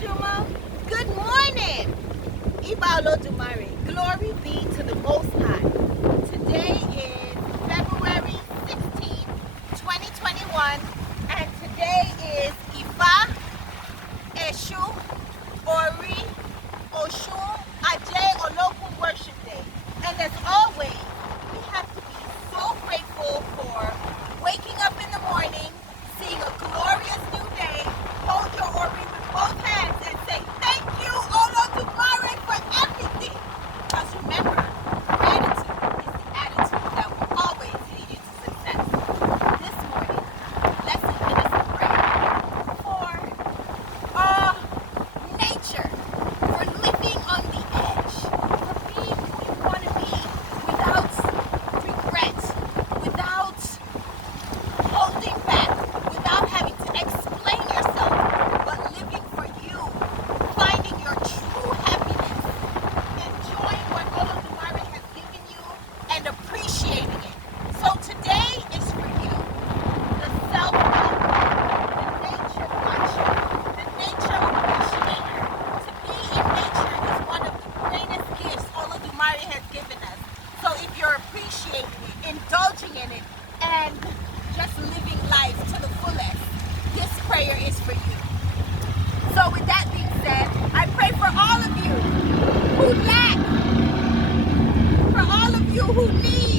Ojumo. Good morning. Iba Olodumare. Glory be to the Most High. Today is February 16, 2021, and today is Iba Osun Olokun Worship Day. And as always, we have to be so grateful for waking up in the morning, seeing a glorious new day. Hold your Ori with both hands and say, thank you, Olodumare, for everything. Because remember, gratitude is the attitude that will always lead you to success. This morning, let's open us in prayer for nature, for living on the edge, for being who you want to be without regret, without holding back, without having to explain yourself, but living for you, finding your true happiness, enjoying what Olodumare has given you, and appreciating it. So today is for you. The self-love, the nature watcher, the nature appreciator. To be in nature is one of the greatest gifts Olodumare has given us. So if you're appreciating it, indulging in it, and just living life to the fullest, this prayer is for you. So with that being said, I pray for all of you who lack, for all of you who need